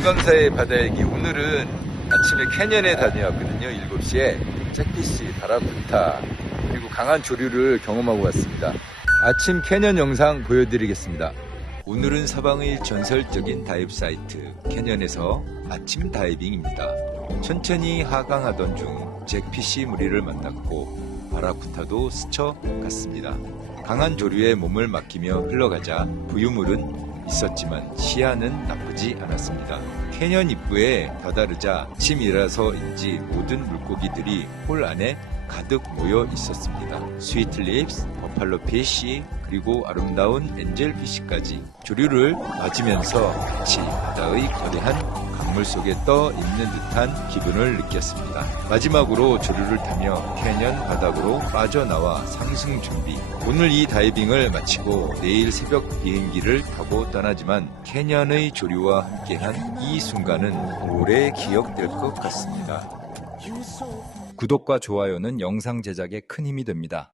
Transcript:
금강사의 바다얘기. 오늘은 아침에 캐년에 다녀왔거든요. 7시에. 잭피시, 바라쿠타 그리고 강한 조류를 경험하고 왔습니다. 아침 캐년 영상 보여드리겠습니다. 오늘은 사방의 전설적인 다이브 사이트 캐년에서 아침 다이빙입니다. 천천히 하강하던 중 잭피시 무리를 만났고 바라쿠타도 스쳐 갔습니다. 강한 조류에 몸을 맡기며 흘러가자 부유물은 있었지만 시야는 나쁘지 않았습니다. 캐년 입구에 다다르자 아침이라서인지 모든 물고기들이 홀 안에 가득 모여 있었습니다. 스위틀립스, 버팔로 피쉬, 그리고 아름다운 엔젤피쉬까지 조류를 맞으면서 마치 바다의 거대한 강물 속에 떠 있는 듯한 기분을 느꼈습니다. 마지막으로 조류를 타며 캐년 바닥으로 빠져나와 상승 준비. 오늘 이 다이빙을 마치고 내일 새벽 비행기를 타고 떠나지만 캐년의 조류와 함께한 이 순간은 오래 기억될 것 같습니다. 구독과 좋아요는 영상 제작에 큰 힘이 됩니다.